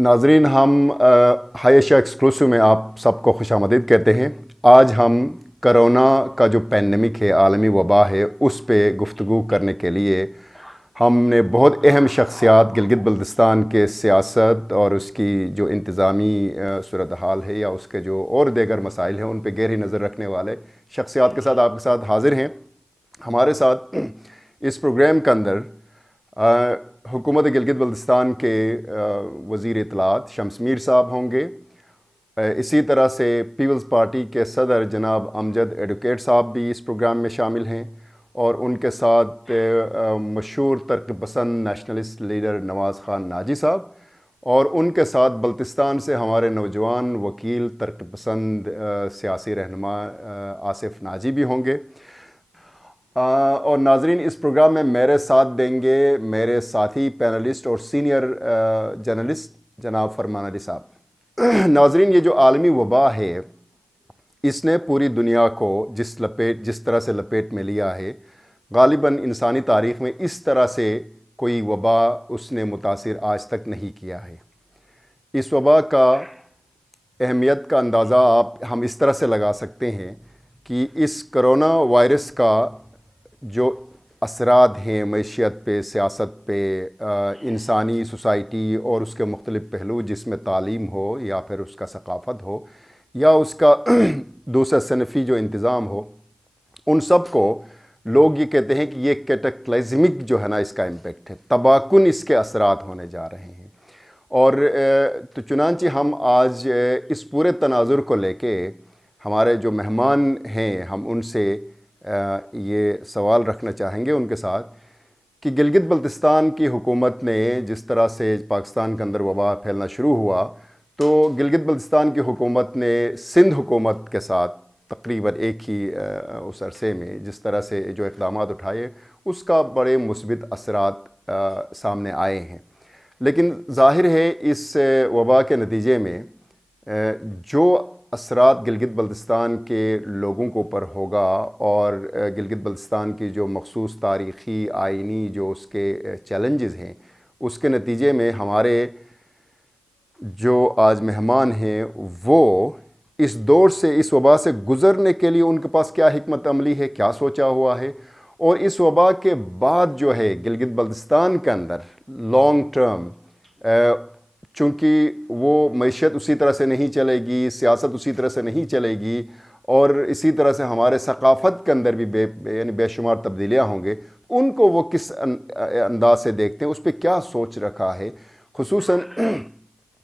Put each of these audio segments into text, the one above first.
ناظرین، ہم high Asia exclusive میں آپ سب کو خوش آمدید کہتے ہیں۔ آج ہم کرونا کا جو پینڈیمک ہے، عالمی وبا ہے، اس پہ گفتگو کرنے کے لیے ہم نے بہت اہم شخصیات گلگت بلتستان کے سیاست اور اس کی جو انتظامی صورتحال ہے یا اس کے جو اور دیگر مسائل ہیں ان پہ گہری نظر رکھنے والے شخصیات کے ساتھ آپ کے ساتھ حاضر ہیں۔ ہمارے ساتھ اس پروگرام کے اندر حکومت گلگت بلتستان کے وزیر اطلاعات شمس میر صاحب ہوں گے، اسی طرح سے پیپلز پارٹی کے صدر جناب امجد ایڈوکیٹ صاحب بھی اس پروگرام میں شامل ہیں، اور ان کے ساتھ مشہور ترک پسند نیشنلسٹ لیڈر نواز خان ناجی صاحب، اور ان کے ساتھ بلتستان سے ہمارے نوجوان وکیل ترک پسند سیاسی رہنما آصف ناجی بھی ہوں گے۔ اور ناظرین، اس پروگرام میں میرے ساتھ دیں گے میرے ساتھی پینلسٹ اور سینئر جرنلسٹ جناب فرمان علی صاحب۔ ناظرین، یہ جو عالمی وبا ہے اس نے پوری دنیا کو جس طرح سے لپیٹ میں لیا ہے، غالباً انسانی تاریخ میں اس طرح سے کوئی وبا اس نے متاثر آج تک نہیں کیا ہے۔ اس وبا کا اہمیت کا اندازہ ہم اس طرح سے لگا سکتے ہیں کہ اس کرونا وائرس کا جو اثرات ہیں معیشت پہ، سیاست پہ، انسانی سوسائٹی اور اس کے مختلف پہلو، جس میں تعلیم ہو یا پھر اس کا ثقافت ہو یا اس کا دوسرا صنفی جو انتظام ہو، ان سب کو لوگ یہ کہتے ہیں کہ یہ کیٹاکلائزمک جو ہے نا اس کا امپیکٹ ہے، تباہ کن اس کے اثرات ہونے جا رہے ہیں۔ اور تو چنانچہ ہم آج اس پورے تناظر کو لے کے ہمارے جو مہمان ہیں ہم ان سے یہ سوال رکھنا چاہیں گے ان کے ساتھ کہ گلگت بلتستان کی حکومت نے جس طرح سے پاکستان کے اندر وبا پھیلنا شروع ہوا، تو گلگت بلتستان کی حکومت نے سندھ حکومت کے ساتھ تقریباً ایک ہی اس عرصے میں جس طرح سے جو اقدامات اٹھائے، اس کا بڑے مثبت اثرات سامنے آئے ہیں۔ لیکن ظاہر ہے اس وبا کے نتیجے میں جو اثرات گلگت بلتستان کے لوگوں کے اوپر ہوگا، اور گلگت بلتستان کی جو مخصوص تاریخی آئینی جو اس کے چیلنجز ہیں، اس کے نتیجے میں ہمارے جو آج مہمان ہیں وہ اس دور سے، اس وبا سے گزرنے کے لیے ان کے پاس کیا حکمت عملی ہے، کیا سوچا ہوا ہے، اور اس وبا کے بعد جو ہے گلگت بلتستان کے اندر لانگ ٹرم، چونکہ وہ معیشت اسی طرح سے نہیں چلے گی، سیاست اسی طرح سے نہیں چلے گی، اور اسی طرح سے ہمارے ثقافت کے اندر بھی بے شمار تبدیلیاں ہوں گے، ان کو وہ کس انداز سے دیکھتے ہیں، اس پہ کیا سوچ رکھا ہے، خصوصاً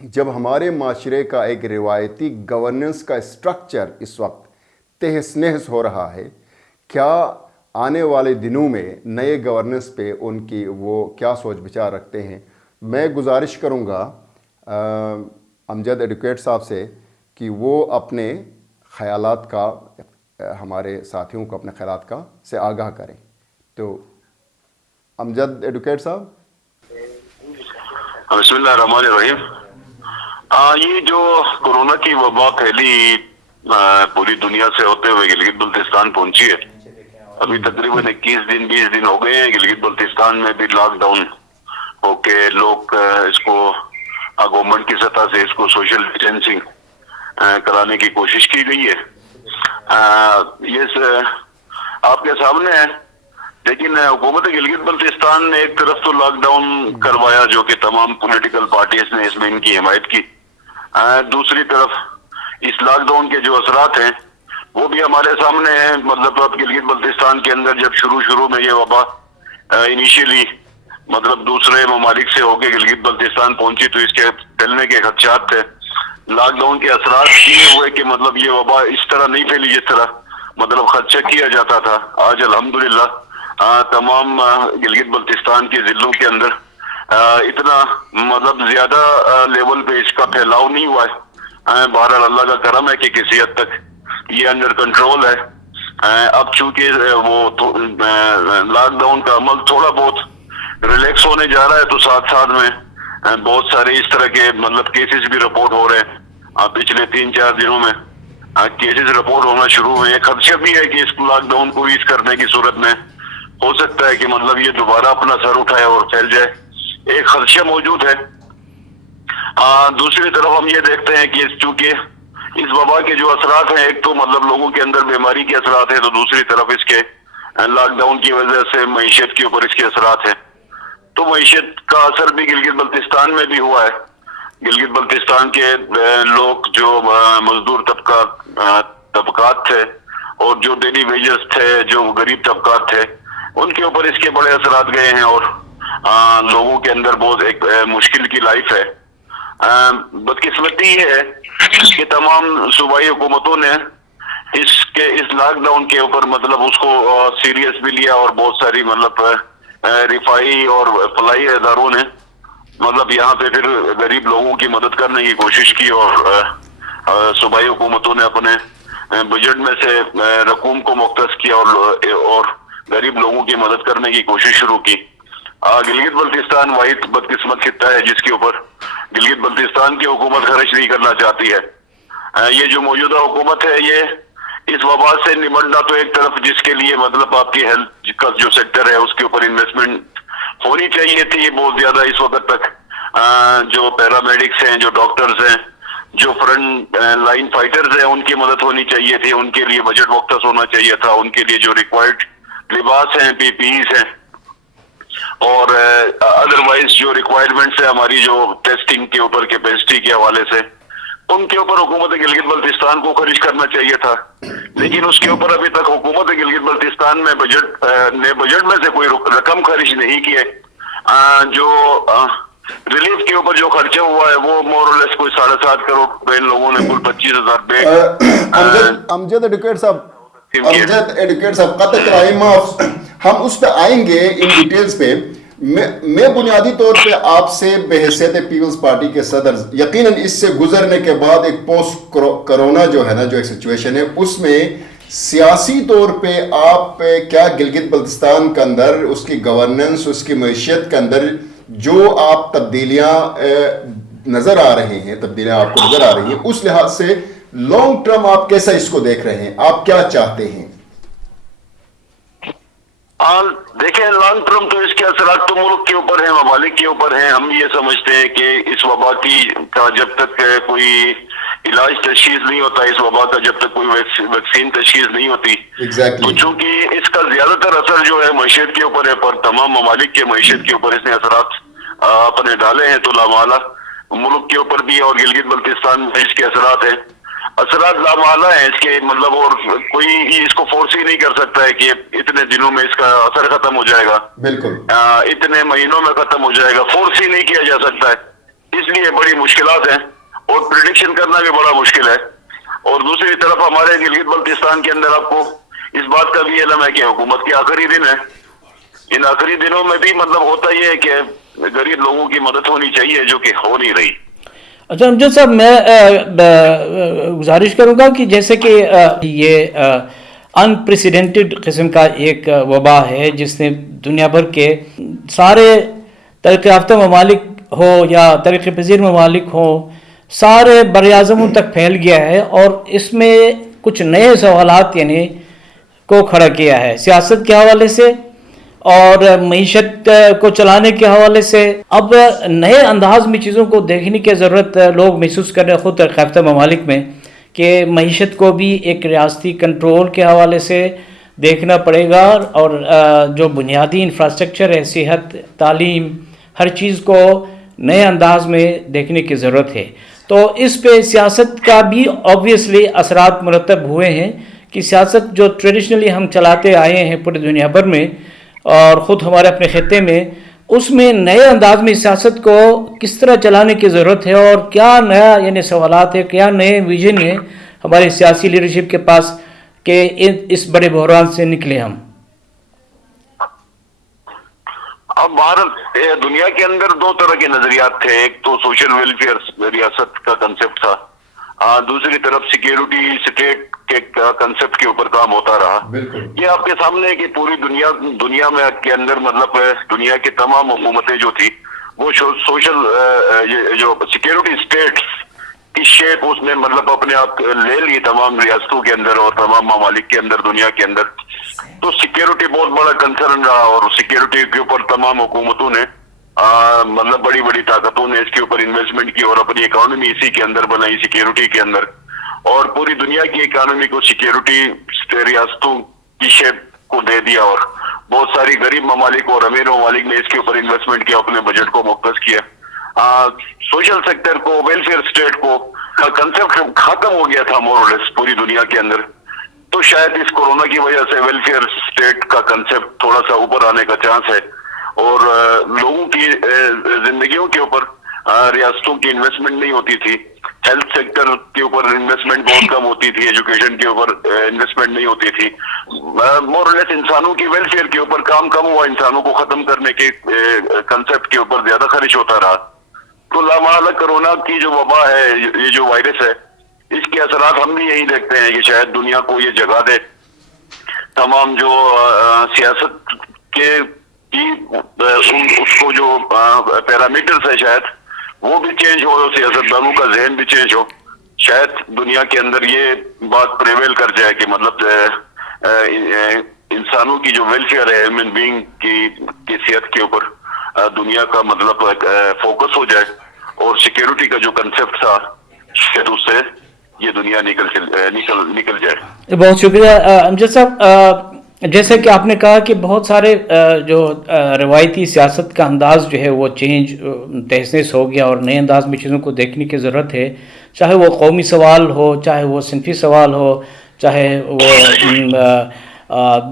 جب ہمارے معاشرے کا ایک روایتی گورننس کا اسٹرکچر اس وقت تہس نہس ہو رہا ہے۔ کیا آنے والے دنوں میں نئے گورننس پہ ان کی وہ کیا سوچ بچار رکھتے ہیں؟ میں گزارش کروں گا امجد ایڈوکیٹ صاحب سے کہ وہ اپنے خیالات کا، ہمارے ساتھیوں کو اپنے خیالات کا سے آگاہ کریں۔ تو امجد ایڈوکیٹ صاحب۔ بسم اللہ الرحمن الرحیم۔ یہ جو کورونا کی وبا پھیلی پوری دنیا سے ہوتے ہوئے گلگت بلتستان پہنچی ہے، ابھی تقریباً 20 دن ہو گئے ہیں۔ گلگت بلتستان میں بھی لاک ڈاؤن ہو کے لوگ اس کو گورنمنٹ کی سطح سے اس کو سوشل ڈسٹینسنگ کرانے کی کوشش کی گئی ہے، یہ آپ کے سامنے ہے۔ لیکن حکومت گلگت بلتستان نے ایک طرف تو لاک ڈاؤن کروایا جو کہ تمام پولیٹیکل پارٹیز نے اس میں ان کی حمایت کی، دوسری طرف اس لاک ڈاؤن کے جو اثرات ہیں وہ بھی ہمارے سامنے ہیں۔ مطلب اب گلگت بلتستان کے اندر جب شروع میں یہ وبا انیشیلی مطلب دوسرے ممالک سے ہو کے گلگت بلتستان پہنچی تو اس کے پھیلنے کے خدشات تھے۔ لاک ڈاؤن کے اثرات یہ ہوئے کہ مطلب یہ وبا اس طرح نہیں پھیلی جس طرح مطلب خدشہ کیا جاتا تھا۔ آج الحمدللہ تمام گلگت بلتستان کے ضلعوں کے اندر اتنا مطلب زیادہ لیول پہ اس کا پھیلاؤ نہیں ہوا ہے۔ بہرحال اللہ کا کرم ہے کہ کسی حد تک یہ انڈر کنٹرول ہے۔ اب چونکہ وہ لاک ڈاؤن کا عمل تھوڑا بہت ریلیکس ہونے جا رہا ہے، تو ساتھ میں بہت سارے اس طرح کے مطلب کیسز بھی رپورٹ ہو رہے ہیں۔ پچھلے 3-4 دنوں میں کیسز رپورٹ ہونا شروع ہوئے ہیں۔ خدشہ بھی ہے کہ اس لاک ڈاؤن کو ایز کرنے کی صورت میں ہو سکتا ہے کہ مطلب یہ دوبارہ اپنا سر اٹھائے اور پھیل جائے، ایک خدشہ موجود ہے۔ दूसरी तरफ हम ये देखते हैं कि चूंकि इस वबा के जो असरात हैं, एक तो मतलब लोगों के अंदर बीमारी के असरात हैं, तो दूसरी तरफ इसके लॉकडाउन की वजह से मईशत के ऊपर इसके असरात हैं। तो मईशत का असर भी गिलगित बल्तिस्तान में भी हुआ है। गिलगित बल्तिस्तान के लोग जो मजदूर तबकात थे और जो डेली वेजर्स थे, जो गरीब तबकात थे, उनके ऊपर इसके बड़े असरात गए हैं और लोगों के अंदर बहुत एक मुश्किल की लाइफ है। बदकिस्मती ये है कि तमाम सूबाई हुकूमतों ने इस लॉकडाउन के ऊपर मतलब उसको सीरियस भी लिया और बहुत सारी मतलब रिफाई और फलाई इदारों ने मतलब यहाँ पे फिर गरीब लोगों की मदद करने की कोशिश की और सूबाई हुकूमतों ने अपने बजट में से रकूम को मुख्तस किया और गरीब लोगों की मदद करने की कोशिश शुरू की। गिलगित बल्तिस्तान वाहिद बदकिस्मत खित्ता है जिसके ऊपर गिलगित बल्तिस्तान की हुकूमत खर्च नहीं करना चाहती है। ये जो मौजूदा हुकूमत है, ये इस वबा से निपटना तो एक तरफ, जिसके लिए मतलब आपकी हेल्थ का जो सेक्टर है उसके ऊपर इन्वेस्टमेंट होनी चाहिए थी बहुत ज्यादा इस वक्त तक। जो पैरामेडिक्स हैं, जो डॉक्टर्स हैं, जो फ्रंट लाइन फाइटर्स हैं, उनकी मदद होनी चाहिए थी, उनके लिए बजट मुख्तस होना चाहिए था, उनके लिए जो रिक्वायर्ड लिबास हैं, पीपीईस हैं और अदरवाइज जो रिक्वायरमेंट्स है हमारी जो टेस्टिंग के ऊपर कैपेसिटी के हवाले से, उनके ऊपर हुकूमत गिलगित बल्तिस्तान को खर्च करना चाहिए था। लेकिन उसके ऊपर अभी तक हुकूमत गिलगित बल्तिस्तान में बजट में से कोई रकम खर्च नहीं की है। जो रिलीफ के ऊपर जो खर्चा हुआ है वो मोर और लेस कोई 7.5 करोड़ रुपए इन लोगों ने कुल 25,000 बेड अमजद एडवोकेट साहब, कत क्राइम ऑफ, हम उस पर आएंगे इन डिटेल्स पे। मैं बुनियादी तौर पे आपसे बहैसियत पीपल्स पार्टी के सदर, यकीनन इससे गुजरने के बाद एक पोस्ट कोरोना जो है ना, जो एक सिचुएशन है, उसमें सियासी तौर पे आप क्या गिलगित बल्तिस्तान के अंदर उसकी गवर्नेंस, उसकी मैशियत के अंदर जो आप तब्दीलियां नजर आ रहे हैं, तब्दीलियां आपको नजर आ रही हैं, उस लिहाज से लॉन्ग टर्म आप कैसा इसको देख रहे हैं, आप क्या चाहते हैं? देखें, लॉन्ग टर्म तो इसके असरात तो मुल्क के ऊपर है, ममालिक के ऊपर है। हम ये समझते हैं कि इस वबा का जब तक कोई इलाज तशखीस नहीं होता, इस वबा का जब तक कोई वैक्सीन तशखीस नहीं होती, तो चूंकि इसका ज्यादातर असर जो है मईशत के ऊपर है, पर तमाम ममालिक के मईशत के ऊपर इसने असरात अपने डाले हैं, तो लामाला मुल्क के ऊपर भी और गिलगित बल्तिस्तान में इसके असरात हैं। असरात लामाला है इसके, मतलब और कोई इसको फोर्स ही नहीं कर सकता है कि इतने दिनों में इसका असर खत्म हो जाएगा, बिल्कुल इतने महीनों में खत्म हो जाएगा, फोर्स ही नहीं किया जा सकता है। इसलिए बड़ी मुश्किलात हैं और प्रिडिक्शन करना भी बड़ा मुश्किल है। और दूसरी तरफ हमारे गिलगित बल्तिस्तान के अंदर आपको इस बात का भी इल्म है कि हुकूमत के आखिरी दिन है। इन आखिरी दिनों में भी मतलब होता ही है कि गरीब लोगों की मदद होनी चाहिए, जो कि हो नहीं रही। अच्छा अमजद साहब, मैं गुजारिश करूंगा कि जैसे कि ये अनप्रेसिडेंटेड किस्म का एक वबा है जिसने दुनिया भर के सारे तरक्की याफ्ता ममालिक हो या तरक्की पजीर ममालिक हो, सारे बरआज़मों तक फैल गया है और इसमें कुछ नए सवालात यानी को खड़ा किया है सियासत के हवाले से और मईशत को चलाने के हवाले से। अब नए अंदाज में चीज़ों को देखने की ज़रूरत लोग महसूस कर रहे हैं ख़ुद तरक्की याफ्ता ममालिक में कि मईशत को भी एक रियासती कंट्रोल के हवाले से देखना पड़ेगा और जो बुनियादी इंफ्रास्ट्रक्चर है, सेहत, तालीम, हर चीज़ को नए अंदाज में देखने की ज़रूरत है। तो इस पे सियासत का भी ऑब्वियसली असरात मुरतब हुए हैं कि सियासत जो ट्रेडिशनली हम चलाते आए हैं पूरी दुनिया भर में और ख़ुद हमारे अपने खत्े में, उसमें नए अंदाज में सियासत को किस तरह चलाने की ज़रूरत है और क्या नया यानी सवालात है, क्या नए विजन है हमारी सियासी लीडरशिप के पास कि इस बड़े बहरान से निकले हम। अब भारत दुनिया के अंदर दो तरह के नजरियात थे, एक तो सोशल वेलफेयर रियासत का कंसेप्ट था, दूसरी तरफ सिक्योरिटी स्टेट के कंसेप्ट के ऊपर काम होता रहा। ये आपके सामने कि पूरी दुनिया में के अंदर मतलब दुनिया की तमाम हुकूमतें जो थी वो सोशल जो सिक्योरिटी स्टेट की शेप उसने मतलब अपने आप ले ली तमाम रियासतों के अंदर और तमाम ममालिक के अंदर, दुनिया के अंदर। तो सिक्योरिटी बहुत बड़ा कंसर्न रहा और सिक्योरिटी के ऊपर तमाम हुकूमतों ने मतलब बड़ी बड़ी ताकतों ने इसके ऊपर इन्वेस्टमेंट की और अपनी इकोनॉमी इसी के अंदर बनाई, सिक्योरिटी के अंदर, और पूरी दुनिया की इकोनॉमी को सिक्योरिटी रियासतों की शेप को दे दिया। और बहुत सारी गरीब ममालिक और अमीर ममालिक ने इसके ऊपर इन्वेस्टमेंट किया, अपने बजट को मुख्तस किया। सोशल सेक्टर को, वेलफेयर स्टेट को का कंसेप्ट खत्म हो गया था मोर और लेस पूरी दुनिया के अंदर। तो शायद इस कोरोना की वजह से वेलफेयर स्टेट का कंसेप्ट थोड़ा सा ऊपर आने का चांस है, और लोगों की जिंदगियों के ऊपर रियासतों की इन्वेस्टमेंट नहीं होती थी, हेल्थ सेक्टर के ऊपर इन्वेस्टमेंट बहुत कम होती थी, एजुकेशन के ऊपर इन्वेस्टमेंट नहीं होती थी, मोर और लेस इंसानों की वेलफेयर के ऊपर काम कम हुआ, इंसानों को खत्म करने के कंसेप्ट के ऊपर ज्यादा खर्च होता रहा। तो लामहला कोरोना की जो वबा है, ये जो वायरस है, इसके असरात हम भी यही देखते हैं कि शायद दुनिया को ये जगह दे। तमाम जो सियासत के उसको जो पैरामीटर्स है, शायद वो भी चेंज हो, सियासतदानों का जहन भी चेंज हो। शायद दुनिया के अंदर ये बात प्रेवेल कर जाए कि मतलब इंसानों की जो वेलफेयर है, ह्यूमन बीइंग की सेहत के ऊपर दुनिया का मतलब फोकस हो जाए, और सिक्योरिटी का जो कंसेप्ट था शायद उससे ये दुनिया निकल जाए। बहुत शुक्रिया अमजद साहब। जैसे कि आपने कहा कि बहुत सारे जो रवायती सियासत का अंदाज़ जो है वो चेंज तहस हो गया और नए अंदाज में चीज़ों को देखने की ज़रूरत है, चाहे वो कौमी सवाल हो, चाहे वो सिनफी सवाल हो, चाहे वो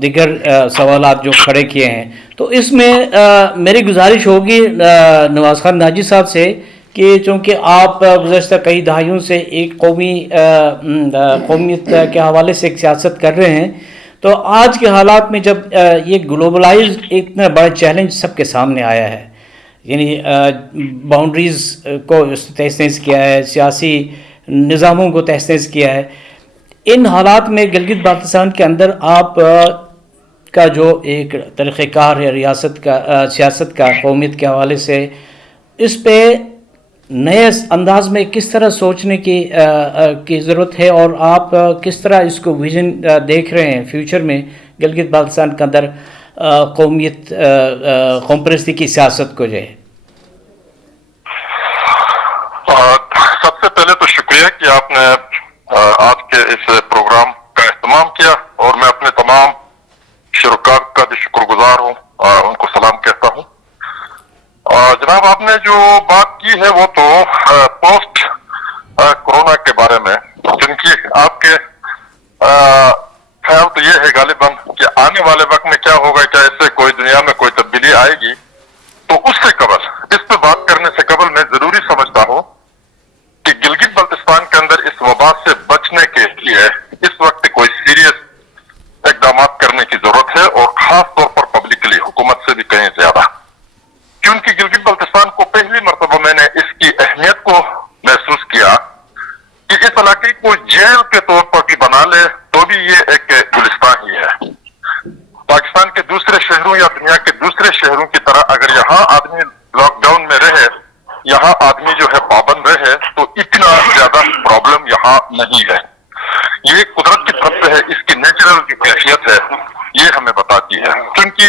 दिगर सवालात जो खड़े किए हैं। तो इसमें मेरी गुजारिश होगी नवाज़ खान नाजी साहब से कि चूँकि आप गुज़श्ता कई दहाइयों से एक कौमियत के हवाले से एक सियासत कर रहे हैं, तो आज के हालात में जब ये ग्लोबलाइज इतना बड़ा चैलेंज सबके सामने आया है, यानी बाउंड्रीज़ को तहस किया है, सियासी निज़ामों को तहस किया है, इन हालात में गिलगित बाल्टिस्तान के अंदर आप का जो एक तरीक़ाकार है रियासत का, सियासत का कौमियत के हवाले से, इस पे नए अंदाज में किस तरह सोचने की ज़रूरत है, और आप किस तरह इसको विजन देख रहे हैं फ्यूचर में गिलगित बाल्टिस्तान के अंदर कौमियत कौमपरस्ती की सियासत को जो है? सबसे पहले तो शुक्रिया कि आपने आज के इस प्रोग्राम का इस्तेमाल किया, और मैं अपने तमाम शुरका का भी शुक्रगुजार हूँ, उनको सलाम कहता हूँ। जनाब, आपने जो बात की है वो तो पोस्ट कोरोना के बारे में, जिनकी आपके ख्याल तो ये है गालिबन कि आने वाले वक्त में क्या होगा, क्या इससे कोई दुनिया में कोई तब्दीली आएगी। तो उससे कबल, इस पे बात करने से कबल मैं जरूरी समझता हूँ कि गिलगित बल्तिस्तान के अंदर इस वबा से बचने के लिए इस वक्त कोई सीरियस इकदाम करने की जरूरत है, और खास तौर पर पब्लिकली, हुकूमत से भी कहीं ज्यादा, क्योंकि गिलगित बल्तिस्तान को पहली मरतबा मैंने इसकी अहमियत को महसूस किया कि इस इलाके को जेल के तौर पर भी बना ले तो भी ये एक गुलिस्तान ही है। पाकिस्तान के दूसरे शहरों या दुनिया के दूसरे शहरों की तरह अगर यहाँ आदमी लॉकडाउन में रहे, यहाँ आदमी जो है पाबंद रहे, तो इतना ज्यादा प्रॉब्लम यहाँ नहीं है। ये कुदरत की तरफ से है, इसकी नेचुरल जो कैफियत है ये हमें बताती है। क्योंकि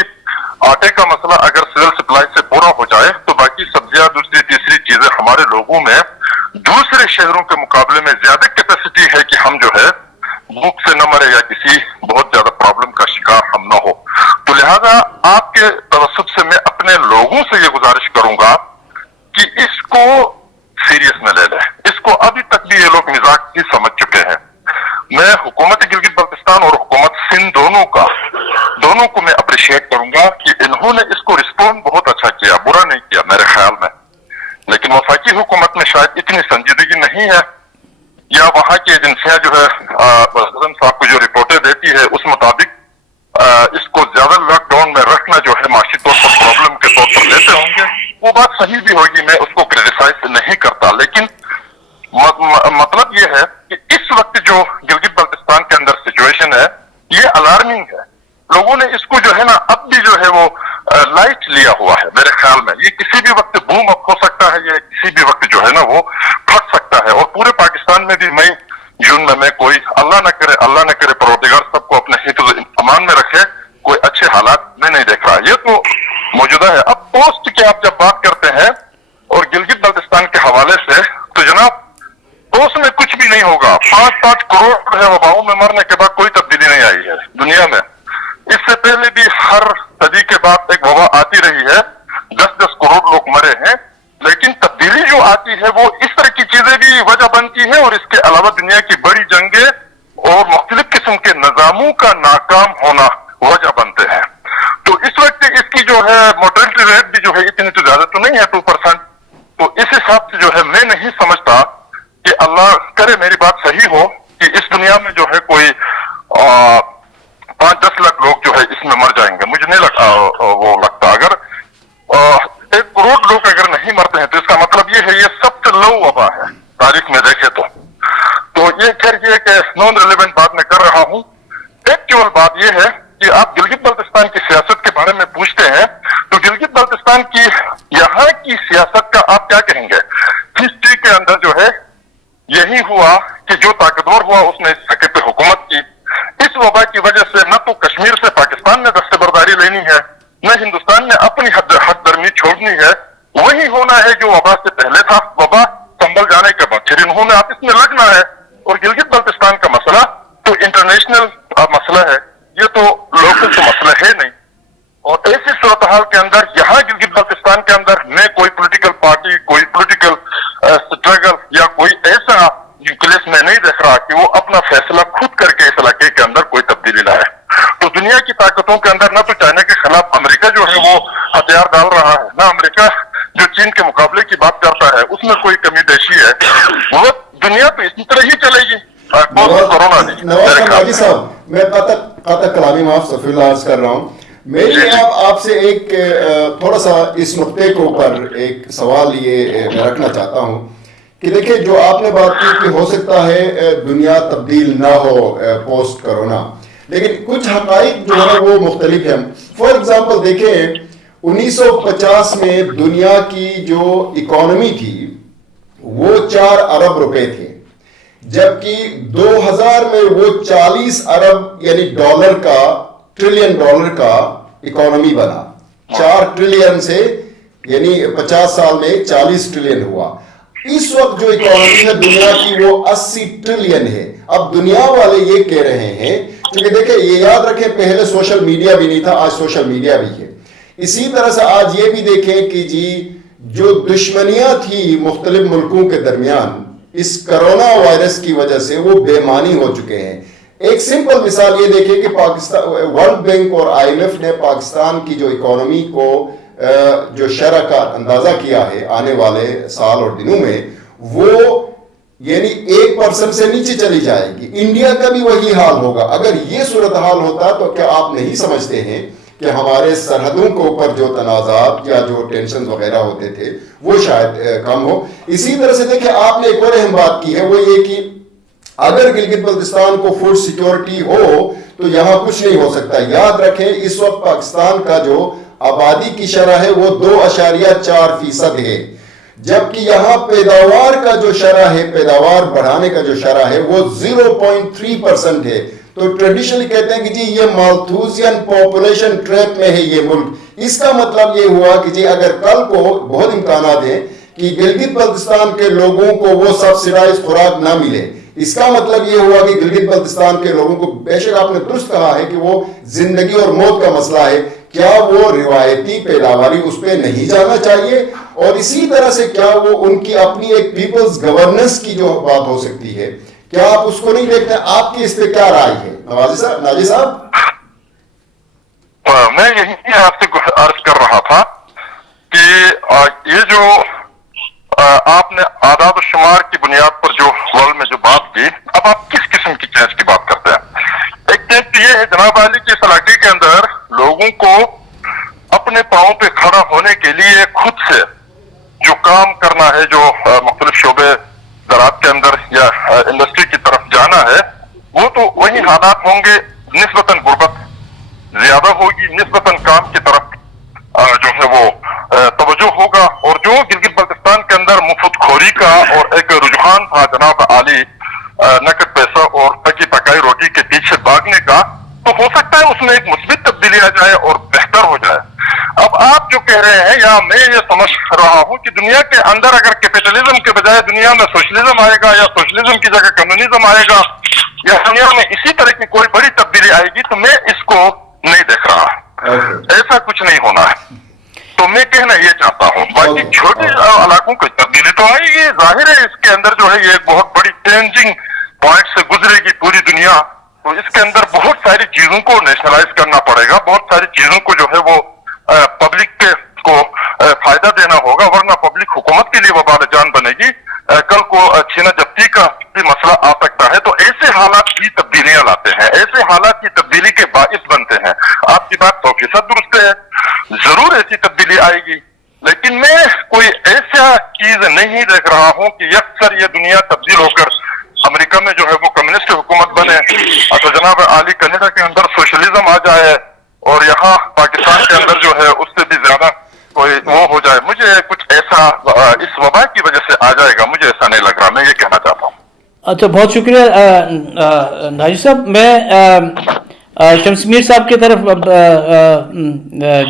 आटे का मसला अगर सिविल सप्लाई से पूरा हो जाए तो बाकी सब्जियां, दूसरी तीसरी चीजें हमारे लोगों में दूसरे शहरों के मुकाबले में ज्यादा कैपेसिटी है कि हम जो है भूख से न मरे या किसी बहुत ज्यादा प्रॉब्लम का शिकार हम न हो। तो लिहाजा आपके तवज्जुह से मैं अपने लोगों से ये गुजारिश करूंगा कि इसको सीरियस में ले लें। इसको अभी तक भी ये लोग मिजाज ही समझ चुके हैं। मैं हुकूमत गिलगित बल्तिस्तान और हुकूमत सिंध दोनों को मैं अप्रिशिएट करूंगा कि इन्होंने इसको रिस्पॉन्ड बहुत अच्छा किया, बुरा नहीं किया मेरे ख्याल में। लेकिन वफाकी हुकूमत में शायद इतनी संजीदगी नहीं है, या वहां की एजेंसियां जो है साहब को जो रिपोर्टें देती है उस मुताबिक इसको ज्यादा लॉकडाउन में रखना जो है माशी तौर पर प्रॉब्लम के तौर पर लेते होंगे। वो बात सही भी होगी, मैं उसको क्रिटिसाइज नहीं करता, लेकिन मतलब ये है कि इस वक्त जो गिलगित बल्तिस्तान के अंदर सिचुएशन है ये अलार्मिंग है। लोगों ने इसको जो है ना अब भी जो है वो लाइट लिया हुआ है मेरे ख्याल में। ये किसी भी वक्त बूम अप हो सकता है, ये किसी भी वक्त जो है ना वो फट सकता है। और पूरे पाकिस्तान में भी मई जून में मैं कोई अल्लाह न करे परवरदिगार सबको अपने हिफ्ज़ अमान में रखे, कोई अच्छे हालात में नहीं देख रहा। ये तो मौजूदा है। अब पोस्ट की आप जब बात करते हैं और गिलगित बल्तिस्तान के हवाले से, तो जनाब पोस्ट में कुछ भी नहीं होगा। 5-5 करोड़ है वबाओं में मरने के बाद कोई तब्दीली नहीं आई है दुनिया में। इससे पहले भी हर सदी के बाद एक वबा आती रही है, 10-10 करोड़ लोग मरे हैं, लेकिन तब्दीली जो आती है वो इस तरह की चीजें भी वजह बनती है, और इसके अलावा दुनिया की बड़ी जंगें और मुख्तलिफ किस्म के निजामों का नाकाम होना वजह बनते हैं। तो इस वक्त इसकी जो है मोर्टेलिटी रेट भी जो है इतनी तो ज्यादा तो नहीं है, 2%। तो इस हिसाब से जो है मैं नहीं समझता कि अल्लाह करे मेरी बात सही हो कि इस दुनिया में जो है कोई 5-10 लाख लोग जो है इसमें मर जाएंगे। मुझे नहीं लगता। अगर 1 करोड़ लोग अगर नहीं मरते हैं तो इसका मतलब ये है ये सबसे लो वबा है तारीख में देखे तो ये खैर ये कि नॉन रिलेवेंट बात मैं कर रहा हूँ। एक्चुअल बात ये है कि आप गिलगित बल्तिस्तान की सियासत के बारे में पूछते हैं, तो गिलगित बल्तिस्तान की यहाँ की सियासत का आप क्या कहेंगे? हिस्ट्री के अंदर जो है यही हुआ कि जो ताकतवर हुआ उसने इस सके पे हुकूमत की। इस वबा की वजह से न तो कश्मीर से पाकिस्तान ने दस्तबरदारी लेनी है, न हिंदुस्तान ने अपनी हददर्मी छोड़नी है। वही होना है जो वबा से पहले था। वबा संभल जाने के बाद फिर इन्होंने आप इसमें लगना है। और गिलगित बल्तिस्तान का मसला तो इंटरनेशनल मसला है, ये तो लोकल तो मसला है नहीं। और ऐसी सूरत हाल के अंदर यहाँ गिलगित बल्तिस्तान के अंदर मैं कोई पॉलिटिकल पार्टी, कोई पॉलिटिकल स्ट्रगल या कोई ऐसा न्यूक्लियस में नहीं देख रहा कि वो अपना फैसला खुद करके इस इलाके के अंदर कोई तब्दीली लाए। तो दुनिया की ताकतों के अंदर ना तो चाइना के खिलाफ अमेरिका जो है वो हथियार डाल रहा है, ना अमेरिका जो चीन के मुकाबले की बात करता है उसमें कोई कमी पेशी है। वो दुनिया तो इसी तरह ही चलेगी। नवाज साहब, मैं काता कलामी माफ सफीउल्लाह अर्ज कर रहा हूँ। मेरी आपसे एक थोड़ा सा इस नुक्ते के ऊपर एक सवाल ये मैं रखना चाहता हूँ कि देखिए जो आपने बात की कि हो सकता है दुनिया तब्दील ना हो पोस्ट कोरोना, लेकिन कुछ हकाइक जो है वो मुख्तलिफ हैं। फॉर एग्जाम्पल देखें 1950 में दुनिया की जो इकोनॉमी थी वो 4 अरब रुपए थे, जबकि 2000 में वो 40 अरब यानी ट्रिलियन डॉलर का इकोनॉमी बना। 4 ट्रिलियन से यानी 50 साल में 40 ट्रिलियन हुआ। इस वक्त जो इकोनॉमी है दुनिया की वो 80 ट्रिलियन है। अब दुनिया वाले ये कह रहे हैं, क्योंकि देखिए ये याद रखें पहले सोशल मीडिया भी नहीं था, आज सोशल मीडिया भी है। इसी तरह से आज ये भी देखें कि जी जो दुश्मनियां थी मुख्तलिफ मुल्कों के दरमियान इस कोरोना वायरस की वजह से वो बेमानी हो चुके हैं। एक सिंपल मिसाल ये देखिए कि पाकिस्तान, वर्ल्ड बैंक और IMF ने पाकिस्तान की जो इकोनॉमी को जो शरह का अंदाजा किया है आने वाले साल और दिनों में, वो यानी 1% से नीचे चली जाएगी। इंडिया का भी वही हाल होगा। अगर ये सूरत हाल होता तो क्या आप नहीं समझते हैं कि हमारे सरहदों के ऊपर जो तनाज़ात या जो टेंशन वगैरह होते थे वो शायद कम हो। इसी तरह से देखिए आपने एक और अहम बात की है, वो ये कि अगर गिलगित बल्तिस्तान को फूड सिक्योरिटी हो तो यहां कुछ नहीं हो सकता। याद रखें इस वक्त पाकिस्तान का जो आबादी की शरह है वो 2.4% है, जबकि यहां पैदावार का जो शरह है, पैदावार बढ़ाने का जो शरह है वो 0.3% है। तो ट्रेडिशनली कहते हैं कि जी ये माल्थूसियन पॉपुलेशन ट्रैप में है ये मुल्क। इसका मतलब ये हुआ कि जी अगर कल को बहुत इम्कानात हैं कि गिलगित बल्तिस्तान के लोगों को वो सब्सिडाइज खुराक ना मिले, इसका मतलब ये हुआ कि गिलगित बल्तिस्तान के लोगों को, बेशक आपने दुरुस्त कहा है कि वो जिंदगी और मौत का मसला है, क्या वो रिवायती पैदावारी उस पर नहीं जाना चाहिए? और इसी तरह से क्या वो उनकी अपनी एक पीपल्स गवर्नेंस की जो बात हो सकती है, क्या आप उसको नहीं देखते? आपकी इस पे क्या राय है नाजी साहब? मैं यही आपसे अर्ज कर रहा था कि ये जो आपने आदाद शुमार की बुनियाद पर जो वर्ल्ड में जो बात की, अब आप किस किस्म की चेंज की बात करते हैं? एक चेंज तो ये है जनाब अली कि इस इलाके के अंदर लोगों को अपने पांव पे खड़ा होने के लिए खुद से जो काम करना है, जो मुख्तलिफ शोबे ज़राअत के अंदर या इंडस्ट्री की तरफ जाना है, वो तो वही हालात होंगे। निस्बतन गुर्बत ज्यादा होगी, निस्बतन काम की तरफ जो है वो तवज्जो होगा। और जो गिलगित बल्तिस्तान के अंदर मुफ्तखोरी का और एक रुझान था जनाब आली नकद पैसा और पकी पकाई रोटी के पीछे भागने का, तो हो सकता है उसमें एक मुस्बित तब्दीली आ जाए और बेहतर हो जाए। اب آپ جو کہہ رہے ہیں یا میں یہ سمجھ رہا ہوں کہ دنیا کے اندر اگر کیپٹلزم کے بجائے دنیا میں سوشلزم آئے گا یا سوشلزم کی جگہ کمیونزم آئے گا یا دنیا میں اسی طرح کی کوئی بڑی تبدیلی آئے گی تو میں اس کو نہیں دیکھ رہا. ایسا کچھ نہیں ہونا ہے. تو میں کہنا یہ چاہتا ہوں باقی چھوٹے علاقوں کی تبدیلی تو آئے گی. ظاہر ہے اس کے اندر جو ہے یہ ایک بہت بڑی چینجنگ پوائنٹ سے گزرے گی پوری دنیا. تو اس کے اندر بہت ساری چیزوں کو نیشنلائز کرنا پڑے گا, بہت ساری چیزوں کو جو ہے وہ پبلک کو فائدہ دینا ہوگا, ورنہ پبلک حکومت کے لیے وبال جان بنے گی. کل کو چھینا جبتی کا بھی مسئلہ آ سکتا ہے. تو ایسے حالات کی تبدیلیاں لاتے ہیں, ایسے حالات کی تبدیلی کے باعث بنتے ہیں. آپ کی بات 100% درست ہے, ضرور ایسی تبدیلی آئے گی, لیکن میں کوئی ایسا چیز نہیں دیکھ رہا ہوں کہ یکسر یہ دنیا تبدیل ہو کر امریکہ میں جو ہے وہ کمیونسٹ حکومت بنے, تو جناب عالی کینیڈا کے اندر سوشلزم آ جائے, اور یہاں پاکستان کے اندر جو ہے اس سے بھی زیادہ کوئی وہ ہو جائے. مجھے کچھ ایسا اس وبا کی وجہ سے آ جائے گا, مجھے ایسا نہیں لگ رہا. میں یہ کہنا چاہتا ہوں. اچھا, بہت شکریہ ناجی صاحب. میں شمس میر صاحب کی طرف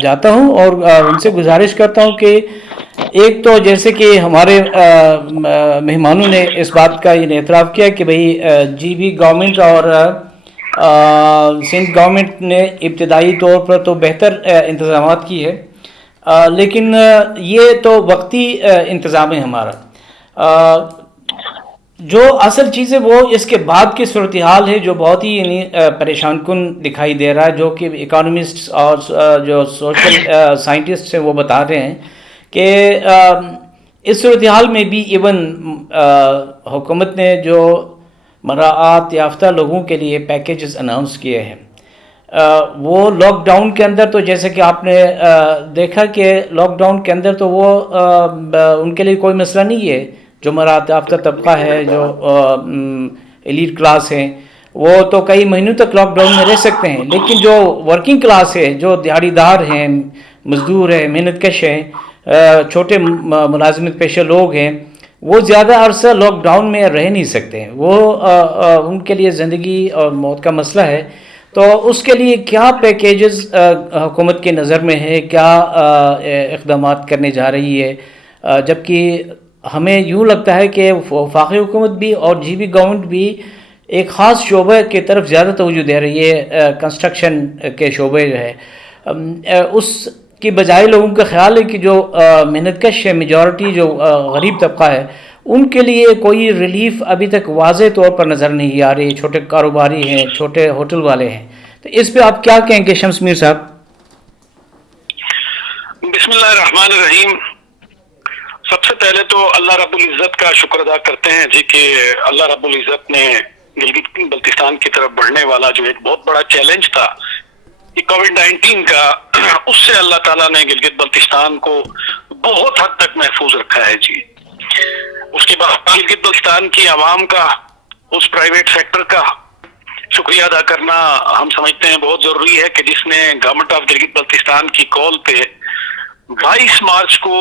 جاتا ہوں اور ان سے گزارش کرتا ہوں کہ ایک تو جیسے کہ ہمارے مہمانوں نے اس بات کا یہ اعتراف کیا کہ بھئی جی بی گورنمنٹ اور سندھ گورنمنٹ نے ابتدائی طور پر تو بہتر انتظامات کی ہے, لیکن یہ تو وقتی انتظام ہے ہمارا. جو اصل چیز ہے وہ اس کے بعد کی صورتحال ہے جو بہت ہی پریشان کن دکھائی دے رہا ہے, جو کہ اکانومسٹ اور جو سوشل سائنٹسٹ ہیں وہ بتا رہے ہیں کہ اس صورتحال میں بھی ایون حکومت نے جو مراعات یافتہ لوگوں کے لیے پیکیجز اناؤنس کیے ہیں, وہ لاک ڈاؤن کے اندر تو جیسے کہ آپ نے دیکھا کہ لاک ڈاؤن کے اندر تو وہ ان کے لیے کوئی مسئلہ نہیں ہے. جو مراعات یافتہ طبقہ ہے, جو ایلیٹ کلاس ہیں, وہ تو کئی مہینوں تک لاک ڈاؤن میں رہ سکتے ہیں, لیکن جو ورکنگ کلاس ہے, جو دیہڑی دار ہیں, مزدور ہیں, محنت کش ہیں, چھوٹے ملازمت پیشہ لوگ ہیں, وہ زیادہ عرصہ لاک ڈاؤن میں رہ نہیں سکتے ہیں. وہ ان کے لیے زندگی اور موت کا مسئلہ ہے. تو اس کے لیے کیا پیکیجز حکومت کے نظر میں ہے, کیا اقدامات کرنے جا رہی ہے, جبکہ ہمیں یوں لگتا ہے کہ وفاقی حکومت بھی اور جی بی گورنمنٹ بھی ایک خاص شعبے کی طرف زیادہ توجہ دے رہی ہے, کنسٹرکشن کے شعبے جو ہے, اس کی بجائے لوگوں کا خیال ہے کہ جو محنت کش ہے, میجورٹی جو غریب طبقہ ہے, ان کے لیے کوئی ریلیف ابھی تک واضح طور پر نظر نہیں آ رہی. چھوٹے کاروباری ہیں, چھوٹے ہوٹل والے ہیں, تو اس پہ آپ کیا کہیں گے شمس میر صاحب؟ بسم اللہ الرحمن الرحیم. سب سے پہلے تو اللہ رب العزت کا شکر ادا کرتے ہیں جی کہ اللہ رب العزت نے گلگت بلتستان کی طرف بڑھنے والا جو ایک بہت بڑا چیلنج تھا کووڈ-19 کا, اس سے اللہ تعالیٰ نے گلگت بلتستان کو بہت حد تک محفوظ رکھا ہے جی. اس کے بعد گلگت بلتستان کی عوام کا, اس پرائیویٹ سیکٹر کا شکریہ ادا کرنا ہم سمجھتے ہیں بہت ضروری ہے کہ جس نے گورنمنٹ آف گلگت بلتستان کی کال پہ 22 مارچ کو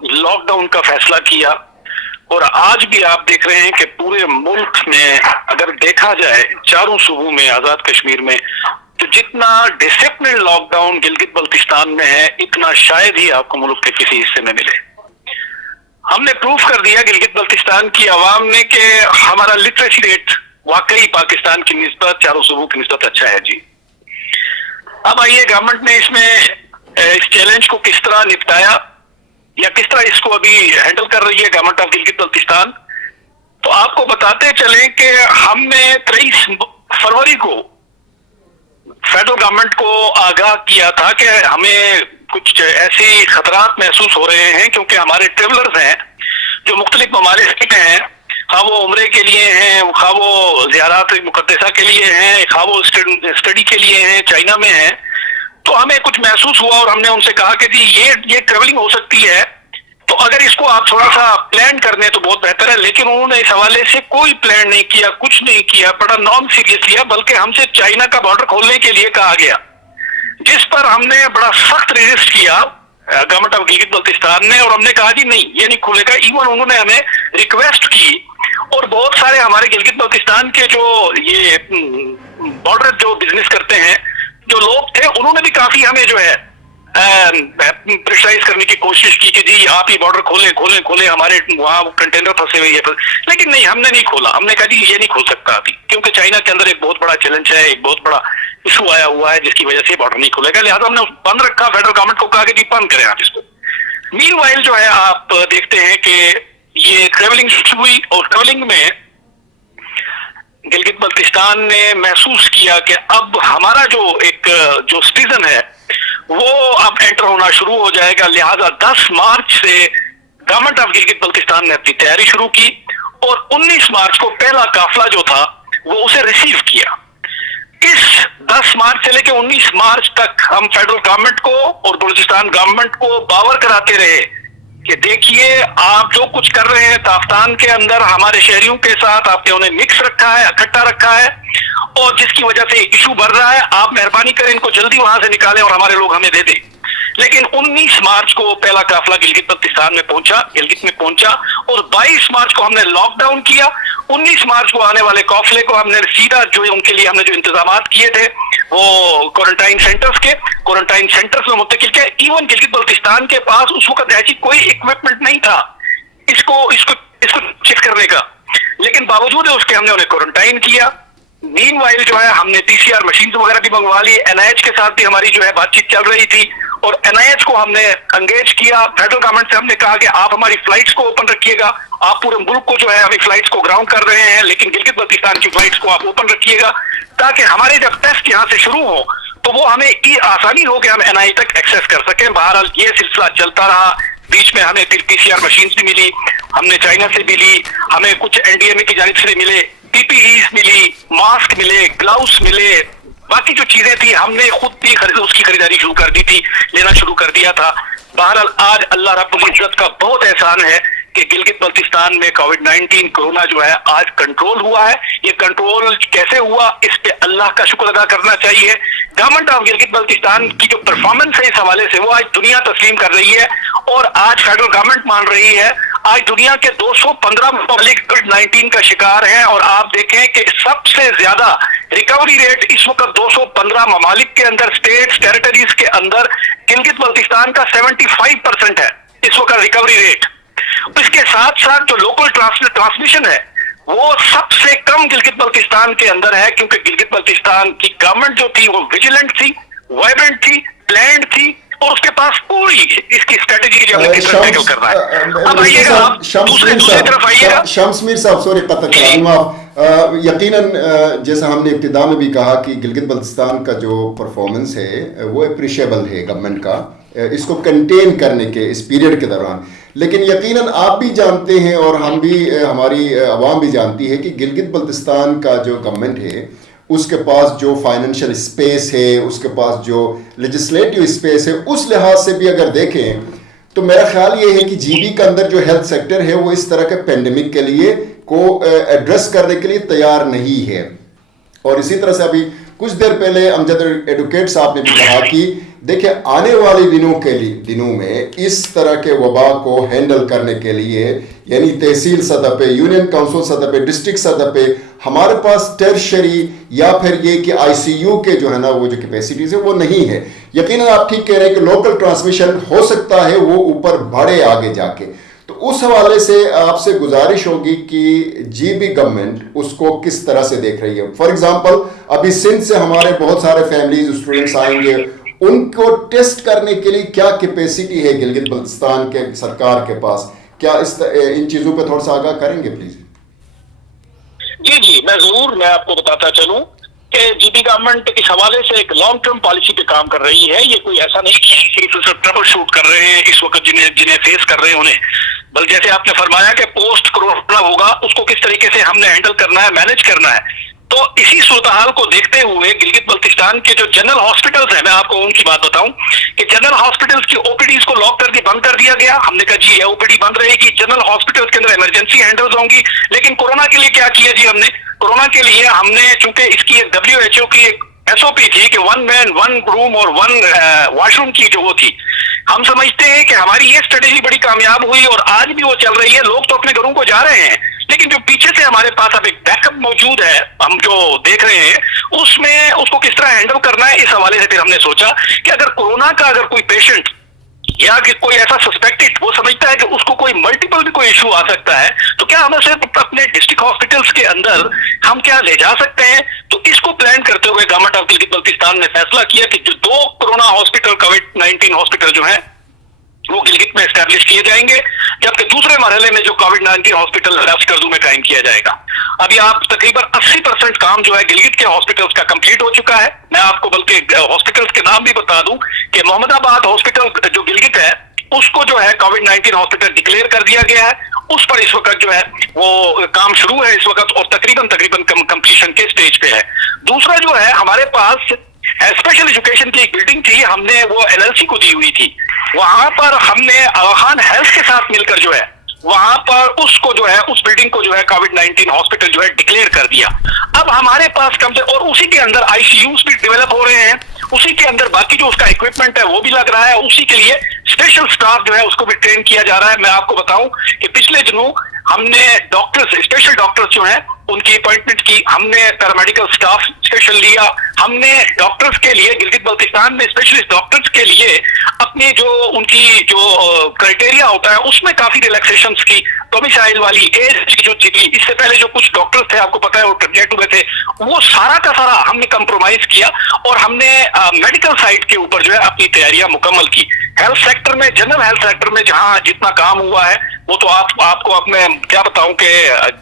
لاک ڈاؤن کا فیصلہ کیا. اور آج بھی آپ دیکھ رہے ہیں کہ پورے ملک میں اگر دیکھا جائے چاروں صوبوں میں, آزاد کشمیر میں, تو جتنا discipline lockdown Gilgit Baltistan میں ہے اتنا شاید ہی آپ کو ملک کے کسی حصے میں ملے. ہم نے پروف کر دیا گلگت بلتستان کی عوام نے کہ ہمارا لٹریسی ریٹ واقعی پاکستان کی نسبت, چاروں صوبوں کی نسبت اچھا ہے جی. اب آئیے گورنمنٹ نے اس میں اس چیلنج کو کس طرح نپٹایا یا کس طرح اس کو ابھی ہینڈل کر رہی ہے گورنمنٹ آف گلگت بلتستان. تو آپ کو بتاتے چلیں کہ ہم نے 23 فروری کو فیڈرل گورنمنٹ کو آگاہ کیا تھا کہ ہمیں کچھ ایسے خطرات محسوس ہو رہے ہیں کیونکہ ہمارے ٹریولرز ہیں جو مختلف ممالک میں ہیں, خواہ وہ عمرے کے لیے ہیں, خواہ وہ زیارات مقدسہ کے لیے ہیں, خواہ وہ اسٹڈی کے لیے ہیں, چائنا میں ہیں. تو ہمیں کچھ محسوس ہوا اور ہم نے ان سے کہا کہ جی یہ ٹریولنگ ہو سکتی ہے, تو اگر اس کو آپ تھوڑا سا پلان کر دیں تو بہت بہتر ہے. لیکن انہوں نے اس حوالے سے کوئی پلان نہیں کیا, کچھ نہیں کیا, بڑا نان سیریس لیا, بلکہ ہم سے چائنا کا بارڈر کھولنے کے لیے کہا گیا, جس پر ہم نے بڑا سخت ریزسٹ کیا گورنمنٹ آف گلگت بلتستان نے, اور ہم نے کہا جی نہیں یہ نہیں کھلے گا. ایون انہوں نے ہمیں ریکویسٹ کی, اور بہت سارے ہمارے گلگت بلتستان کے جو یہ بارڈر جو بزنس کرتے ہیں جو لوگ تھے, انہوں نے بھی کافی ہمیں جو ہے प्रेशराइज करने की कोशिश की कि जी आप ये बॉर्डर खोलें, हमारे वहाँ कंटेनर फंसे हुए हैं, लेकिन नहीं, हमने नहीं खोला। हमने कहा जी ये नहीं खोल सकता अभी, क्योंकि चाइना के अंदर एक बहुत बड़ा चैलेंज है, एक बहुत बड़ा इशू आया हुआ है जिसकी वजह से बॉर्डर नहीं खुलेगा, लिहाजा हमने बंद रखा। फेडरल गवर्नमेंट को कहा कि जी बंद करें आप इसको। मीनवाइल जो है आप देखते हैं कि ये ट्रेवलिंग हुई, और ट्रेवलिंग में गिलगित बल्तिस्तान ने महसूस किया कि अब हमारा जो सीजन है वो अब एंटर होना शुरू हो जाएगा। लिहाजा 10 मार्च से गवर्नमेंट ऑफ गिलगित बल्तिस्तान ने अपनी तैयारी शुरू की, और 19 मार्च को पहला काफिला जो था वो उसे रिसीव किया। इस 10 मार्च से लेकर 19 मार्च तक हम फेडरल गवर्नमेंट को और बलूचिस्तान गवर्नमेंट को बावर कराते रहे कि देखिए आप जो कुछ कर रहे हैं ताफ्तान के अंदर हमारे शहरियों के साथ, आपने उन्हें मिक्स रखा है, इकट्ठा रखा है, और जिसकी वजह से इशू बढ़ रहा है। आप मेहरबानी करें इनको जल्दी वहां से निकालें और हमारे लोग हमें दे दें। लेकिन 19 मार्च को पहला काफिला गिलगित बल्तिस्तान में पहुंचा, गिलगित में पहुंचा, और 22 मार्च को हमने लॉकडाउन किया। 19 मार्च को आने वाले काफिले को हमने सीधा जो उनके लिए हमने जो इंतजामात किए थे वो क्वारंटाइन सेंटर्स में मुंतकिल किया। इवन गिलगित बल्तिस्तान के पास उस वक्त ऐसी कोई इक्विपमेंट नहीं था इसको चेक करने का, लेकिन बावजूद उसके हमने उन्हें क्वारंटाइन किया। मीनवाइल जो है हमने PCR मशीन वगैरह भी मंगवा ली। NIH के साथ भी हमारी जो है बातचीत चल रही थी, और NIH को हमने एंगेज किया। फेडरल गवर्नमेंट से हमने कहा कि आप हमारी फ्लाइट्स को ओपन रखिएगा। आप पूरे मुल्क को जो है अभी फ्लाइट्स को ग्राउंड कर रहे हैं, लेकिन गिलगित बल्तिस्तान की फ्लाइट्स को आप ओपन रखिएगा, ताकि हमारे जब टेस्ट यहाँ से शुरू हो तो वो हमें आसानी हो कि हम NIH तक एक्सेस कर सकें। बहरहाल ये सिलसिला चलता रहा। बीच में हमें फिर PCR मशीन भी मिली, हमने चाइना से भी ली, हमें कुछ NDMA की जानिब से मिले, PPEs मिली, मास्क मिले, ग्लव्स मिले, बाकी जो चीजें थी हमने खुद भी उसकी खरीदारी शुरू कर दी थी, लेना शुरू कर दिया था। बहरहाल आज अल्लाह रब्बुल इज्जत का बहुत एहसान है कि गिलगित बल्तिस्तान में कोविड-19 कोरोना जो है आज कंट्रोल हुआ है। ये कंट्रोल कैसे हुआ, इस पे अल्लाह का शुक्र अदा करना चाहिए। गवर्नमेंट ऑफ गिलगित बल्तिस्तान की जो परफॉर्मेंस है इस हवाले से वो आज दुनिया तस्लीम कर रही है, और आज फेडरल गवर्नमेंट मान रही है। आज दुनिया के 215 ममालिक कोविड-19 का शिकार हैं, और आप देखें कि सबसे ज्यादा रिकवरी रेट इस वक्त 215 ममालिक के अंदर, स्टेट्स टेरिटरीज के अंदर गिलगित बल्तिस्तान का 75% है इस वक्त रिकवरी रेट। इसके साथ साथ जो लोकल ट्रांसमिशन है वो सबसे कम गिलगित बल्तिस्तान के अंदर है, क्योंकि गिलगित बल्तिस्तान की गवर्नमेंट जो थी वो विजिलेंट थी, वाइब्रेंट थी, प्लान्ड थी, और उसके पास पूरी इसकी स्ट्रेटेजी जो टैकल करना है। अब आइएगा आप दूसरी तरफ आइएगा। शम्स मीर साहब, सॉरी माफ, यकीनन जैसा हमने इब्तिदा में भी कहा कि गिलगित बल्तिस्तान का जो परफॉर्मेंस है वो अप्रिशिएबल है गवर्नमेंट का, इसको कंटेन करने के इस पीरियड के दौरान। लेकिन यकीनन आप भी जानते हैं और हम भी, हमारी आवाम भी जानती है कि गिलगित बल्तिस्तान का जो गवर्नमेंट है उसके पास जो फाइनेंशियल स्पेस है, उसके पास जो लेजिस्लेटिव स्पेस है, उस लिहाज से भी अगर देखें तो मेरा ख्याल ये है कि GB के अंदर जो हेल्थ सेक्टर है वो इस तरह के पेंडेमिक के लिए को एड्रेस करने के लिए तैयार नहीं है। और इसी तरह से अभी कुछ देर पहले अमजद एडवोकेट साहब ने भी कहा कि देखिए आने वाले दिनों में इस तरह के वबा को हैंडल करने के लिए, यानी तहसील सतह पे, यूनियन काउंसिल सतह पे, डिस्ट्रिक्ट सतह पे हमारे पास टर्शरी या फिर ये कि ICU के जो है ना वो जो कैपेसिटीज है वो नहीं है। यकीनन आप ठीक कह रहे हैं कि लोकल ट्रांसमिशन हो सकता है वो ऊपर बढ़े आगे जाके, तो उस हवाले से आपसे गुजारिश होगी कि GB गवर्नमेंट उसको किस तरह से देख रही है। फॉर एग्जांपल अभी सिंध से हमारे बहुत सारे फैमिलीज स्टूडेंट्स आएंगे, उनको टेस्ट करने के लिए क्या कैपेसिटी है गिलगित बल्तिस्तान के सरकार के पास, क्या इन चीजों पे थोड़ा सा आगाह करेंगे प्लीज? जी मैं जरूर, मैं आपको बताता चलूं कि GB गवर्नमेंट इस हवाले से एक लॉन्ग टर्म पॉलिसी पे काम कर रही है। ये कोई ऐसा नहीं कि सिर्फ ट्रबल शूट कर रहे हैं इस वक्त जिन्हें फेस कर रहे हैं उन्हें, बल्कि जैसे आपने फरमाया कि पोस्ट कोरोना होगा उसको किस तरीके से हमने हैंडल करना है, मैनेज करना है। तो इसी सूरत हाल को देखते हुए गिलगित बल्तिस्तान के जो जनरल हॉस्पिटल्स हैं, मैं आपको उनकी बात बताऊं कि जनरल हॉस्पिटल्स की OPDs को लॉक करके बंद कर दिया गया। हमने कहा जी ये OPD बंद रहेगी, जनरल हॉस्पिटल्स के अंदर इमरजेंसी हैंडल्स होंगी। लेकिन कोरोना के लिए क्या किया जी हमने, कोरोना के लिए हमने, चूंकि इसकी एक WHO की एक SOP थी कि 1 मैन 1 रूम और 1 वॉशरूम की जो वो थी, हम समझते हैं कि हमारी ये स्ट्रेटेजी बड़ी कामयाब हुई और आज भी वो चल रही है। लोग तो अपने घरों को जा रहे हैं, لیکن جو پیچھے سے ہمارے پاس اب ایک بیک اپ موجود ہے, ہم جو دیکھ رہے ہیں اس میں اس کو کس طرح ہینڈل کرنا ہے, اس حوالے سے پھر ہم نے سوچا کہ اگر کورونا کا اگر کوئی پیشنٹ یا کہ کوئی ایسا سسپیکٹڈ وہ سمجھتا ہے کہ اس کو کوئی ملٹیپل بھی کوئی ایشو آ سکتا ہے, تو کیا ہم اسے اپنے ڈسٹرکٹ ہاسپٹلس کے اندر ہم کیا لے جا سکتے ہیں. تو اس کو پلان کرتے ہوئے گورنمنٹ آف گلگت بلتستان نے فیصلہ کیا کہ جو 2 کورونا ہاسپٹل کووڈ-19 ہاسپٹل جو ہیں وہ گلگت میں اسٹیبلش کیے جائیں گے, جبکہ دوسرے مرحلے میں جو کووڈ-19 ہاسپٹل ریفس کردو میں قائم کیا جائے گا. ابھی آپ تقریباً 80% کام جو ہے گلگت کے ہاسپٹلس کا کمپلیٹ ہو چکا ہے. میں آپ کو بلکہ ہاسپٹلس کے نام بھی بتا دوں کہ محمد آباد ہاسپٹل جو گلگت ہے اس کو جو ہے کووڈ-19 ہاسپٹل ڈکلیئر کر دیا گیا ہے, اس پر اس وقت جو ہے وہ کام شروع ہے اس وقت اور تقریباً کمپلیشن کے سٹیج پہ ہے. دوسرا جو ہے ہمارے پاس اسپیشل ایجوکیشن کی ایک بلڈنگ تھی, ہم نے وہ LLC کو دی ہوئی تھی, وہاں پر ہم نے آغاخان ہیلتھ کے ساتھ مل کر جو ہے وہاں پر اس کو جو ہے اس بلڈنگ کو جو ہے کووڈ-19 ہاسپٹل جو ہے ڈکلیئر کر دیا. اب ہمارے پاس کم سے اور اسی کے اندر ICUs بھی ڈیولپ ہو رہے ہیں, اسی کے اندر باقی جو اس کا اکوپمنٹ ہے وہ بھی لگ رہا ہے, اسی کے لیے اسپیشل سٹاف جو ہے اس کو بھی ٹرین کیا جا رہا ہے. میں آپ کو بتاؤں کہ پچھلے دنوں ہم نے ڈاکٹرز اسپیشل ڈاکٹرز جو ہیں ان کی اپوائنٹمنٹ کی, ہم نے پیرامیڈیکل سٹاف اسپیشل لیا, ہم نے ڈاکٹرز کے لیے گلگت بلتستان میں اسپیشلسٹ ڈاکٹرز کے لیے اپنی جو ان کی جو کرائٹیریا ہوتا ہے اس میں کافی ریلیکسیشنز کی. ڈومیسائل والی ایج جو تھی, اس سے پہلے جو کچھ ڈاکٹرز تھے آپ کو پتا ہے وہ ٹرمینیٹ ہوئے تھے, وہ سارا کا سارا ہم نے کمپرومائز کیا اور ہم نے میڈیکل سائٹ کے اوپر جو ہے اپنی تیاریاں مکمل کی. ہیلتھ سیکٹر میں جنرل ہیلتھ سیکٹر میں جہاں جتنا کام ہوا ہے وہ تو آپ کو اب میں کیا بتاؤں کہ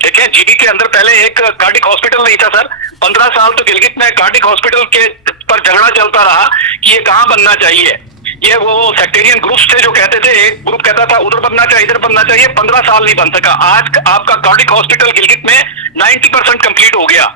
دیکھیں GD کے اندر پہلے ایک کارڈک ہاسپٹل نہیں تھا سر. 15 سال تو گلگت میں کارڈک ہاسپٹل کے پر جھگڑا چلتا رہا کہ یہ کہاں بننا چاہیے. یہ وہ سیکٹرین گروپس تھے جو کہتے تھے, ایک گروپ کہتا تھا ادھر بننا چاہیے ادھر بننا چاہیے, 15 سال نہیں بن سکا. آج آپ کا کارڈک ہاسپٹل گلگت میں 90% کمپلیٹ ہو گیا.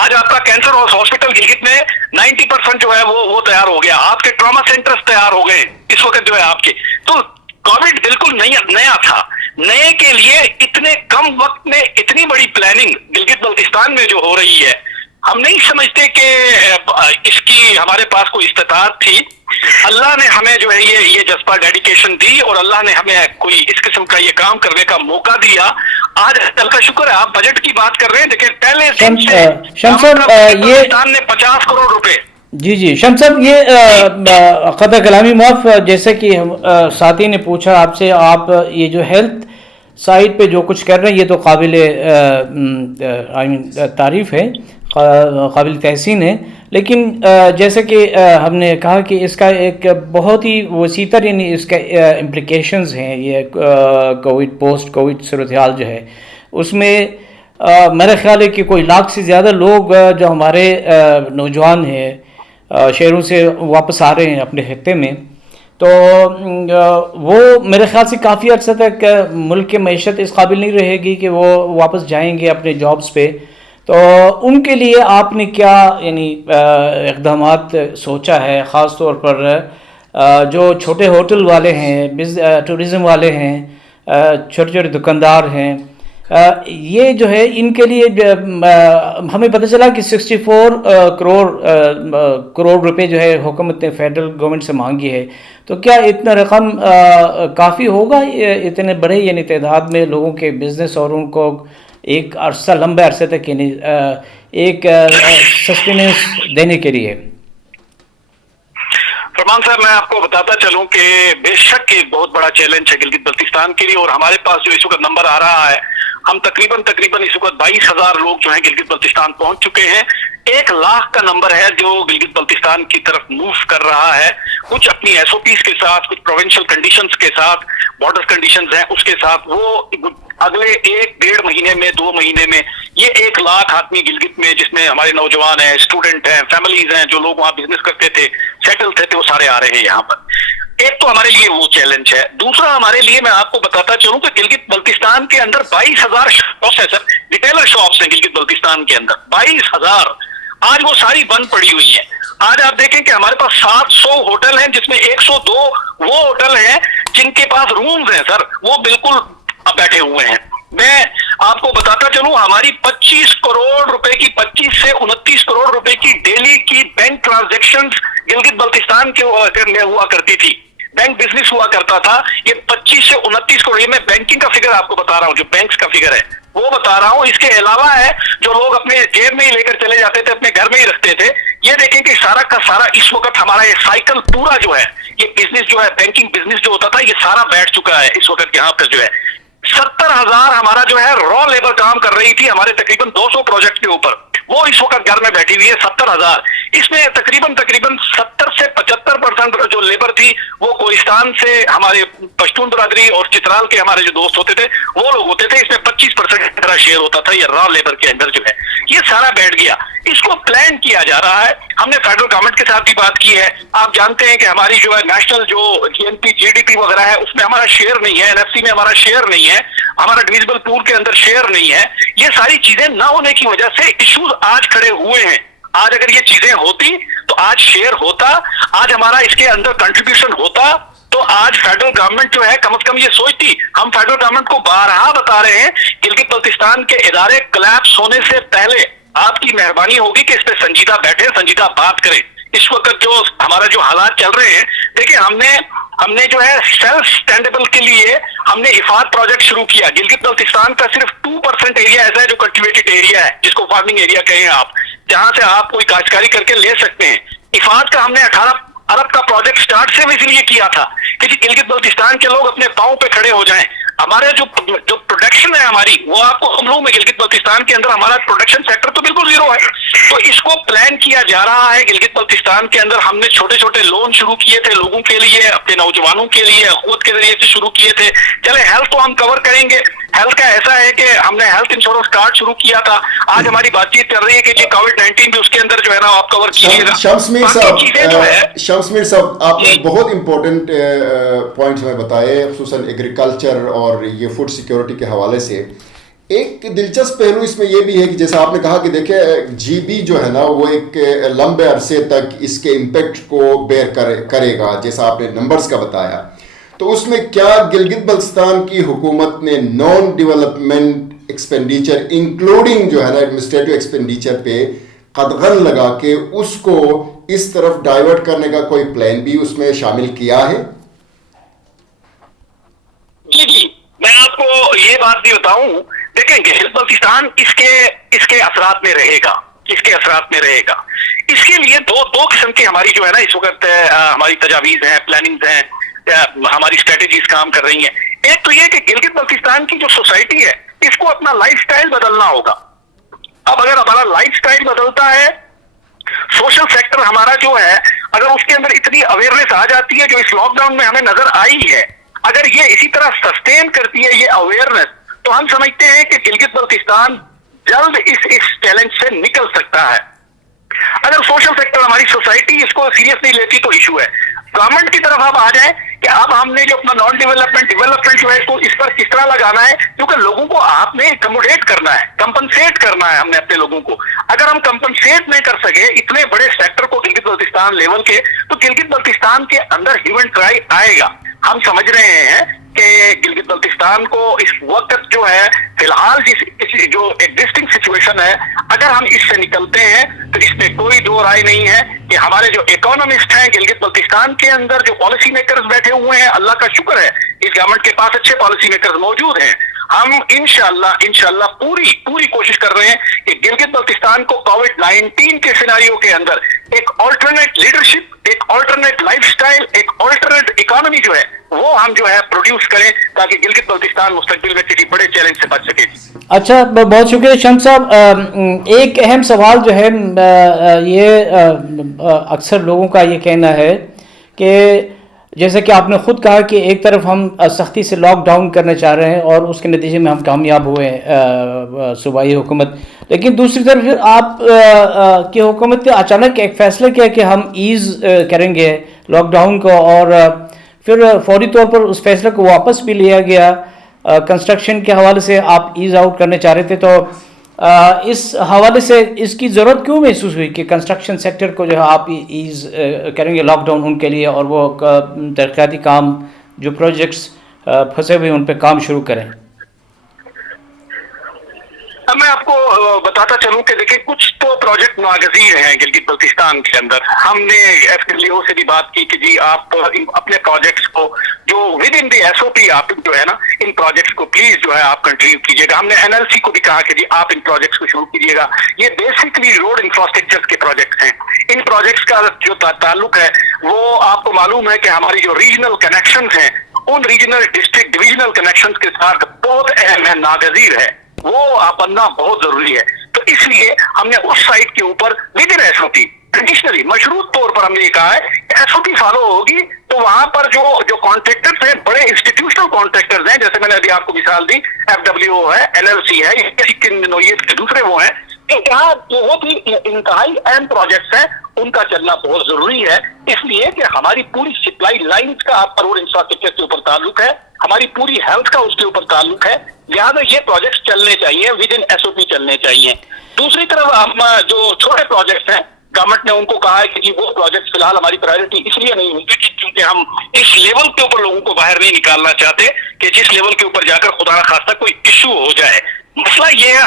آج آپ کا کینسر ہاسپٹل گلگت میں 90% جو ہے وہ تیار ہو گیا. آپ کے ٹراما سینٹرز تیار ہو گئے اس وقت جو ہے آپ کے. تو کووڈ بالکل نیا تھا, نئے کے لیے اتنے کم وقت میں اتنی بڑی پلاننگ گلگت بلتستان میں جو ہو رہی ہے, ہم نہیں سمجھتے کہ اس کی ہمارے پاس کوئی استطاعت تھی. اللہ نے ہمیں جو ہے یہ جذبہ ڈیڈیکیشن دی اور اللہ نے ہمیں کوئی اس قسم کا یہ کام کرنے کا موقع دیا. آج اللہ کا شکر ہے. آپ بجٹ کی بات کر رہے ہیں, دیکھیں پہلے پاکستان نے 50 کروڑ روپے. جی شمس صاحب, یہ قدر کلامی معاف, جیسے کہ ساتھی نے پوچھا آپ سے, آپ یہ جو ہیلتھ سائٹ پہ جو کچھ کر رہے ہیں یہ تو قابل تعریف ہے, قابل تحسین ہے, لیکن جیسے کہ ہم نے کہا کہ اس کا ایک بہت ہی وسیع تر یعنی اس کا امپلیکیشنز ہیں. یہ کووڈ پوسٹ کووڈ صورتحال جو ہے اس میں میرا خیال ہے کہ کوئی لاکھ سے زیادہ لوگ جو ہمارے نوجوان ہیں شہروں سے واپس آ رہے ہیں اپنے خطے میں, تو وہ میرے خیال سے کافی عرصہ تک ملک کی معیشت اس قابل نہیں رہے گی کہ وہ واپس جائیں گے اپنے جابز پہ. تو ان کے لیے آپ نے کیا یعنی اقدامات سوچا ہے, خاص طور پر جو چھوٹے ہوٹل والے ہیں, ٹورزم والے ہیں, چھوٹے چھوٹے دکاندار ہیں, یہ جو ہے ان کے لیے ہمیں پتہ چلا کہ 64 کروڑ روپے جو ہے حکومت نے فیڈرل گورنمنٹ سے مانگی ہے. تو کیا اتنا رقم کافی ہوگا اتنے بڑے یعنی تعداد میں لوگوں کے بزنس اور ان کو ایک عرصہ لمبے عرصے تک یعنی ایک سسٹیننس دینے کے لیے؟ فرمان صاحب, میں آپ کو بتاتا چلوں کہ بے شک ایک بہت بڑا چیلنج ہے گلگت بلتستان کے لیے, اور ہمارے پاس جو اس وقت نمبر آ رہا ہے, ہم تقریباً اس وقت 22,000 لوگ جو ہیں گلگت بلتستان پہنچ چکے ہیں. 1 لاکھ کا نمبر ہے جو گلگت بلتستان کی طرف موو کر رہا ہے, کچھ اپنی SOPs کے ساتھ, کچھ پروونشل کنڈیشنز کے ساتھ, بارڈر کنڈیشنز ہیں اس کے ساتھ. وہ اگلے 1-1.5 مہینے میں 2 مہینے میں یہ 1 لاکھ آدمی گلگت میں, جس میں ہمارے نوجوان ہیں, اسٹوڈنٹ ہیں, فیملیز ہیں, جو لوگ وہاں بزنس کرتے تھے, سیٹل تھے, وہ سارے آ رہے ہیں یہاں پر. ایک تو ہمارے لیے وہ چیلنج ہے. دوسرا ہمارے لیے میں آپ کو بتاتا چلوں کہ گلگت بلتستان کے اندر 22,000 شاپس ہیں سر, ریٹیلر شاپس ہیں گلگت بلتستان کے اندر 22,000. آج وہ ساری بند پڑی ہوئی ہیں. آج آپ دیکھیں کہ ہمارے پاس 700 ہوٹل ہیں, جس میں 102 وہ ہوٹل ہیں جن کے پاس رومز ہیں سر, وہ بالکل بیٹھے ہوئے ہیں. میں آپ کو بتاتا چلوں ہماری 25 کروڑ روپے کی 25 سے 29 کروڑ روپے کی ڈیلی کی بینک ٹرانزیکشنز گلگت بلتستان کے میں ہوا کرتی تھی, بینک بزنس ہوا کرتا تھا. یہ 25 سے 29 کروڑ, یہ میں بینکنگ کا فگر آپ کو بتا رہا ہوں, جو بینکس کا فگر ہے وہ بتا رہا ہوں. اس کے علاوہ ہے جو لوگ اپنے جیب میں ہی لے کر چلے جاتے تھے, اپنے گھر میں ہی رکھتے تھے. یہ دیکھیں کہ سارا کا سارا اس وقت ہمارا یہ سائیکل پورا جو ہے, یہ بزنس جو ہے, بینکنگ بزنس جو ہوتا تھا, یہ سارا بیٹھ چکا ہے اس وقت یہاں پر جو ہے. 70,000 ہمارا جو ہے را لیبر کام کر رہی تھی ہمارے تقریباً 200 پروجیکٹ کے اوپر, وہ اس وقت گھر میں بیٹھی ہوئی ہے 70,000. اس میں تقریباً 70 سے 75% جو لیبر تھی وہ کوہستان سے ہمارے پشتون برادری اور چترال کے ہمارے جو دوست ہوتے تھے وہ لوگ ہوتے تھے. اس میں 25% میرا شیئر ہوتا تھا یہ را لیبر کے اندر جو ہے. یہ سارا بیٹھ گیا. اس کو پلان کیا جا رہا ہے. ہم نے فیڈرل گورنمنٹ کے ساتھ بھی بات کی ہے. آپ جانتے ہیں کہ ہماری جو ہے نیشنل جو GNP وغیرہ ہے اس میں ہمارا شیئر نہیں ہے, NFC میں ہمارا شیئر نہیں ہے, ہمارا ڈویزبل پول کے اندر شیئر نہیں ہے. یہ ساری چیزیں نہ ہونے کی وجہ سے ایشوز آج کھڑے ہوئے ہیں. آج اگر یہ چیزیں ہوتی تو آج شیئر ہوتا, آج ہمارا اس کے اندر کنٹریبیوشن ہوتا, تو آج فیڈرل گورنمنٹ جو ہے کم از کم یہ سوچتی. ہم فیڈرل گورنمنٹ کو بارہا بتا رہے ہیں گلگت بلتستان کے ادارے کلیپس ہونے سے پہلے آپ کی مہربانی ہوگی کہ اس پہ سنجیدہ بیٹھے, سنجیدہ بات کریں. اس وقت جو ہمارا جو حالات چل رہے ہیں, دیکھیں ہم نے جو ہے سیلف سٹینڈیبل کے لیے ہم نے افاد پروجیکٹ شروع کیا. گلگت بلتستان کا صرف 2% ایریا ایسا ہے جو کلٹیویٹڈ ایریا ہے, جس کو فارمنگ ایریا کہیں آپ, جہاں سے آپ کوئی کاشتکاری کر کے لے سکتے ہیں. افاد کا ہم نے 18 ارب کا پروجیکٹ سٹارٹ سے بھی اس لیے کیا تھا کہ گلگت بلتستان کے لوگ اپنے پاؤں پہ کھڑے ہو جائیں. ہمارے جو پروڈکشن ہے ہماری, وہ آپ کو معلوم ہے گلگت بلتستان کے اندر ہمارا پروڈکشن سیکٹر تو بالکل زیرو ہے. تو اس کو پلان کیا جا رہا ہے. گلگت بلتستان کے اندر ہم نے چھوٹے چھوٹے لون شروع کیے تھے لوگوں کے لیے, اپنے نوجوانوں کے لیے اخوت کے ذریعے سے شروع کیے تھے. چلے ہیلتھ تو ہم کور کریں گے. ہیلتھ کا ایسا ہے کہ ہم نے ہیلتھ انشورنس کارڈ شروع کیا تھا. آج ہماری بات چیت چل رہی ہے کہ جی کووڈ-19 بھی اس کے اندر جو ہے نا آپ کور کیجیے گا. شمس میر صاحب آپ نے بہت امپورٹنٹ پوائنٹس ہمیں بتائے, خصوصاً ایگریکلچر اور یہ فوڈ سیکیورٹی کے حوالے سے. ایک دلچسپ پہلو اس میں یہ بھی ہے کہ جیسا آپ نے کہا کہ دیکھیں GB جو ہے نا وہ ایک لمبے عرصے تک اس کے امپیکٹ کو بیئر کرے گا, جیسا آپ نے نمبرز کا بتایا. تو اس میں کیا گلگت بلتستان کی حکومت نے نان ڈیولپمنٹ ایکسپینڈیچر انکلوڈنگ جو ہے نا ایڈمنسٹریٹو ایکسپینڈیچر پہ قدغن لگا کے اس کو اس طرف ڈائیورٹ کرنے کا کوئی پلان بھی اس میں شامل کیا ہے؟ جی میں آپ کو یہ بات بھی بتاؤں. دیکھیں گلگت بلتستان اس کے اثرات میں رہے گا, اس کے اثرات میں رہے گا. اس کے لیے دو قسم کی ہماری جو ہے نا اس وقت ہماری تجاویز ہیں, پلاننگز ہیں, ہماری اسٹریٹجیز کام کر رہی ہیں. ایک تو یہ کہ گلگت بلتستان کی جو سوسائٹی ہے اس کو اپنا لائف سٹائل بدلنا ہوگا. اب اگر ہمارا لائف سٹائل بدلتا ہے, سوشل سیکٹر ہمارا جو ہے اگر اس کے اندر اتنی اویئرنیس آ جاتی ہے جو اس لاک ڈاؤن میں ہمیں نظر آئی ہے, اگر یہ اسی طرح سسٹین کرتی ہے یہ اویئرنیس, تو ہم سمجھتے ہیں کہ گلگت بلتستان جلد اس چیلنج سے نکل سکتا ہے. اگر سوشل سیکٹر ہماری سوسائٹی اس کو سیریس نہیں لیتی تو ایشو ہے. گورنمنٹ کی طرف آپ آ جائیں کہ اب ہم نے جو اپنا نان ڈیولپمنٹ جو ہے تو اس پر کس طرح لگانا ہے, کیونکہ لوگوں کو آپ نے اکموڈیٹ کرنا ہے, کمپنسیٹ کرنا ہے ہم نے اپنے لوگوں کو. اگر ہم کمپنسیٹ نہیں کر سکے اتنے بڑے سیکٹر کو گلگت بلتستان لیول کے, تو گلگت بلتستان کے اندر ہیو اینڈ ٹرائی آئے گا. ہم سمجھ رہے ہیں کہ گلگت بلتستان کو اس وقت جو ہے فی الحال جو ایگزسٹنگ سچویشن ہے, اگر ہم اس سے نکلتے ہیں تو اس میں کوئی دو رائے نہیں ہے کہ ہمارے جو اکانومسٹ ہیں گلگت بلتستان کے اندر, جو پالیسی میکرز بیٹھے ہوئے ہیں, اللہ کا شکر ہے اس گورنمنٹ کے پاس اچھے پالیسی میکرز موجود ہیں. ہم انشاءاللہ پوری کوشش کر رہے ہیں کہ گلگت بلتستان کو کووڈ-19 کے سیناریو کے اندر ایک آلٹرنیٹ لیڈرشپ, ایک آلٹرنیٹ لائف سٹائل, ایک آلٹرنیٹ اکانومی جو ہے وہ ہم جو ہے پروڈیوس کریں تاکہ گلگت بلتستان مستقبل میں کسی بڑے چیلنج سے بچ سکے. اچھا, بہت شکریہ شمس صاحب. ایک اہم سوال جو ہے یہ اکثر لوگوں کا یہ کہنا ہے کہ جیسے کہ آپ نے خود کہا کہ ایک طرف ہم سختی سے لاک ڈاؤن کرنا چاہ رہے ہیں اور اس کے نتیجے میں ہم کامیاب ہوئے صوبائی حکومت, لیکن دوسری طرف پھر آپ کی حکومت نے اچانک ایک فیصلہ کیا کہ ہم ایز کریں گے لاک ڈاؤن کو, اور پھر فوری طور پر اس فیصلے کو واپس بھی لیا گیا. کنسٹرکشن کے حوالے سے آپ ایز آؤٹ کرنے چاہ رہے تھے, تو اس حوالے سے اس کی ضرورت کیوں محسوس ہوئی کہ کنسٹرکشن سیکٹر کو جو ہے آپ ایز کریں گے لاک ڈاؤن ان کے لیے, اور وہ ترقیاتی کام جو پروجیکٹس پھنسے ہوئے ان پہ کام شروع کریں؟ اب میں آپ کو बताता चलूं कि देखिए कुछ तो प्रोजेक्ट नागजीर हैं गिलगित बल्तिस्तान के अंदर। हमने FWO से भी बात की कि जी आप अपने प्रोजेक्ट्स को जो विद इन द SOP आप जो है ना इन प्रोजेक्ट्स को प्लीज जो है आप कंटिन्यू कीजिएगा। हमने NLC को भी कहा कि जी आप इन प्रोजेक्ट्स को शुरू कीजिएगा। ये बेसिकली रोड इंफ्रास्ट्रक्चर के प्रोजेक्ट्स हैं। इन प्रोजेक्ट्स का जो ताल्लुक है वो आपको मालूम है कि हमारी जो रीजनल कनेक्शंस हैं उन रीजनल डिस्ट्रिक्ट डिविजनल कनेक्शंस के साथ बहुत अहम है, नागजीर है, वो बनना बहुत जरूरी है। तो इसलिए हमने उस साइट के ऊपर विद इन SOP ट्रेडिशनली मशरूत तौर पर हमने ये कहा है कि SOP फॉलो होगी तो वहां पर जो कॉन्ट्रैक्टर्स हैं, बड़े इंस्टीट्यूशनल कॉन्ट्रैक्टर्स हैं, जैसे मैंने अभी आपको मिसाल दी FWO है, NLC है, इसके नोयत के दूसरे वो हैं, यहाँ बहुत ही इंतहाई अहम प्रोजेक्ट्स हैं, उनका चलना बहुत जरूरी है। इसलिए कि हमारी पूरी सप्लाई लाइंस का रोड इंफ्रास्ट्रक्चर के ऊपर ताल्लुक है, हमारी पूरी हेल्थ का उसके ऊपर ताल्लुक है, लिहाजा ये प्रोजेक्ट्स चलने चाहिए, विद इन SOP चलने चाहिए। दूसरी तरफ हम जो छोटे प्रोजेक्ट्स हैं, गवर्नमेंट ने उनको कहा है कि वो प्रोजेक्ट फिलहाल हमारी प्रायोरिटी इसलिए नहीं होगी क्योंकि हम इस लेवल के ऊपर लोगों को बाहर नहीं निकालना चाहते कि जिस लेवल के ऊपर जाकर खुदा न खास्ता कोई इशू हो जाए। मसला ये है,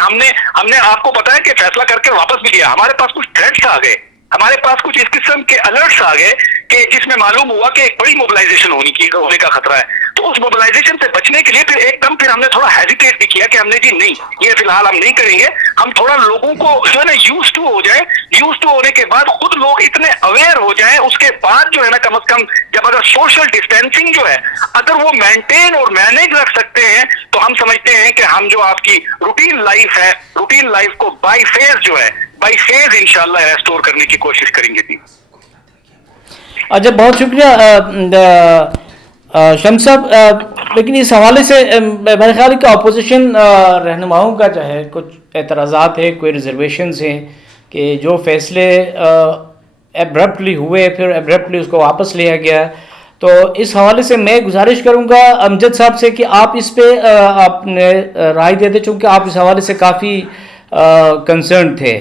हमने आपको पता है कि फैसला करके वापस भी लिया, हमारे पास कुछ थ्रेट्स आ गए, हमारे पास कुछ इस किस्म के अलर्ट्स आ गए कि जिसमें मालूम हुआ कि एक बड़ी मोबिलाइजेशन होने का खतरा है। तो उस मोबिलाइजेशन से बचने के लिए फिर हमने थोड़ा हेजिटेट भी किया कि हमने जी नहीं, ये फिलहाल हम नहीं करेंगे, हम थोड़ा लोगों को जो है ना यूज टू हो जाए, यूज टू होने के बाद खुद लोग इतने अवेयर हो जाएं, उसके बाद जो है ना कम से कम जब अगर सोशल डिस्टेंसिंग जो है अगर वो मेंटेन और मैनेज रख सकते हैं तो हम समझते हैं कि हम जो आपकी रूटीन लाइफ है, रूटीन लाइफ को बाई फेज इंशाल्लाह रेस्टोर करने की कोशिश करेंगे थी। अच्छा, बहुत शुक्रिया शम्स साहब। लेकिन इस हवाले से मेरे ख्याल है कि अपोजिशन रहनुमाओं का जो है कुछ एतराज़ात है, कोई रिजर्वेशंस हैं कि जो फैसले एब्रप्टली हुए फिर एब्रप्टली उसको वापस लिया गया। तो इस हवाले से मैं गुजारिश करूंगा अमजद साहब से कि आप इस पे आपने राय दे दें, चूँकि आप इस हवाले से काफ़ी कंसर्न थे।